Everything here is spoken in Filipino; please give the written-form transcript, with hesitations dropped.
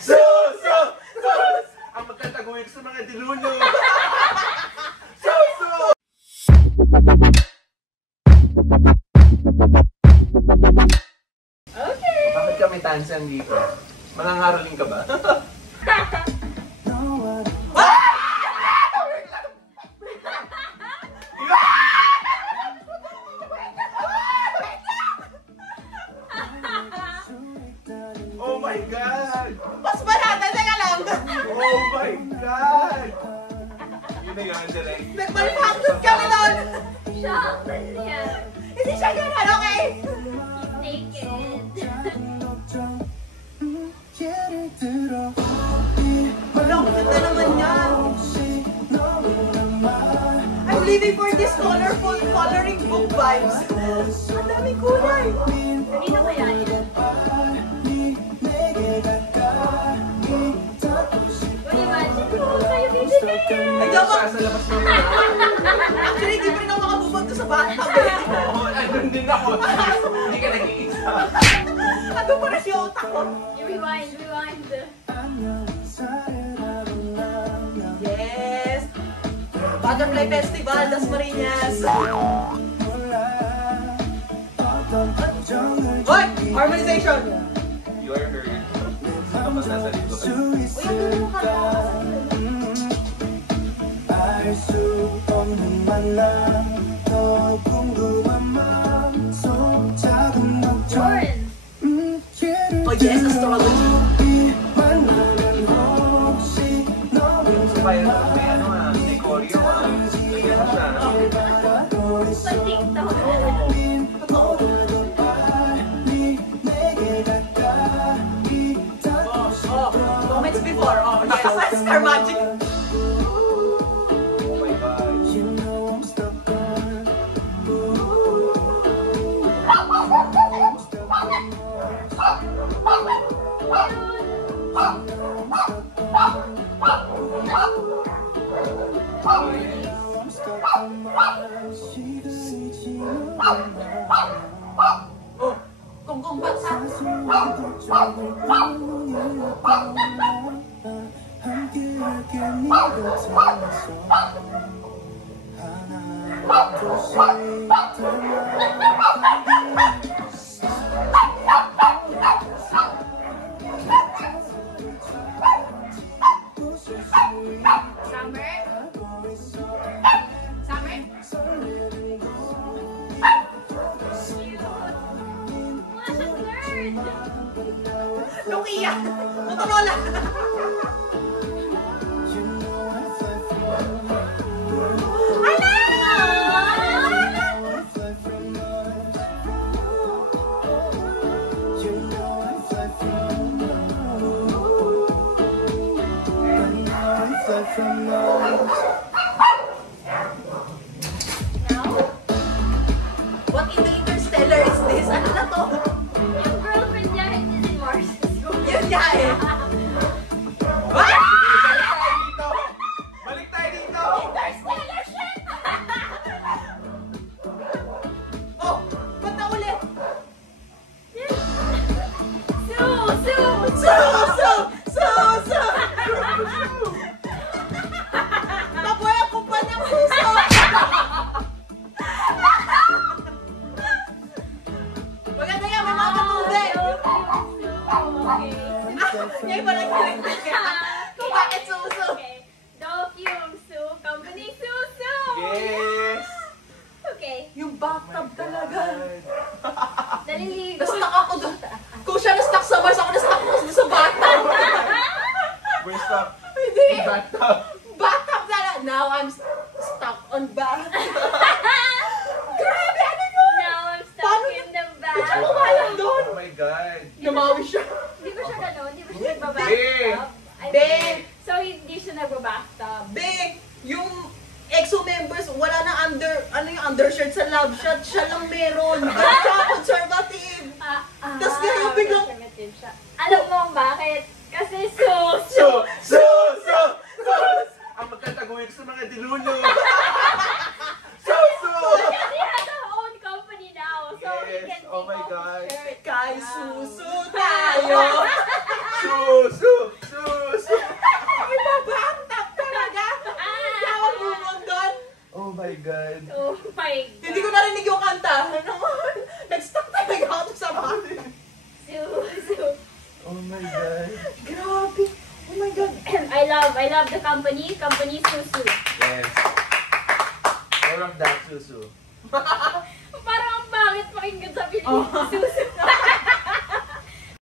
Suso! Sus! Ang magtataguyod sa mga diluno. Suso! Okay. Bakit kami tansan dito? Mangangaroling ka ba? Oh my God! Mas barata, teka lang. Oh my God! Yun na yun, direct. Nagmalpakot kami doon. Shock niya. Hindi siya ganun, okay? Naked. Wala, ang ganda naman yan. I'm living for this colorful coloring book vibes. Ang dami kulay. Kanino kaya yun? Well, imagine mo kayo bibili. Ay, dapat. Sa labas naman. Actually, di pa rin ako makabubag to sa bathtub eh. Oo, nandun din ako. Hindi ka nag-iisa. Ano pa na si Ota ko? Rewind. Yes! Butterfly Festival, Dasmariñas. Hoy! Harmonization! You are heard. Tapos nasa dito. Uy, ang gano'n ka na. Jordan. Oh yes, astrology. Gusto pa yun, may ano may choreo Nagkita siya, no? Pag-tiktok. Moments before. Oh yes, Star Magic. Oh my God. Oh, kung bansa. Lukia! Motorola! What in the interstellar is this? Ano na to? Yung girlfriend niya is in Mars. Yun nga eh. Balik tayo dito! Interstellar shit! Oh, ba't na ulit? Suso! Mabuhay ang kumpanyang suso! Maganda yan, may mga katulad. Okay. Ngayon pa nag-direct ka. Kung bakit suso? Okay. Dofume Soup Company Suso. Yes! Okay. Yung bathtub talaga. Naliligo. Na-stuck ako doon. Kung siya na-stuck sa Mars, ako na-stuck ako sa bathtub. We're stuck Hindi. in bathtub. Bathtub talaga. Now I'm stuck on bathtub. Grabe, ano yun? Now I'm stuck Paano in the Hindi siya bath. pumayag doon. Oh my God. Namawi siya. Di ba siya gano'n? Di ba siya Hindi. nagbabathtub? I Hindi. mean, so hindi siya nagbabathtub. Big, yung EXO members, wala na yung undershirt sa love shot. Siya lang meron. Siya conservative. Tas ngayon biglang- Conservative siya. Alam mo bakit? Kasi suso. Suso! Ang magtataguyod sa mga diluno. Suso! Because he has our own company now. So he Yes. can Oh take my off God. his shirt. Kay suso tayo. Suso! my God. Oh my God. Hindi ko narinig yung kanta. Nag-stuck talaga ako sa bahay. Susu. Oh my God. Grabe. Oh my God. I love the company Susu. Yes. More of that, Susu. Parang ang pangit pakinggan sa Pilipinas. Oh. Susu.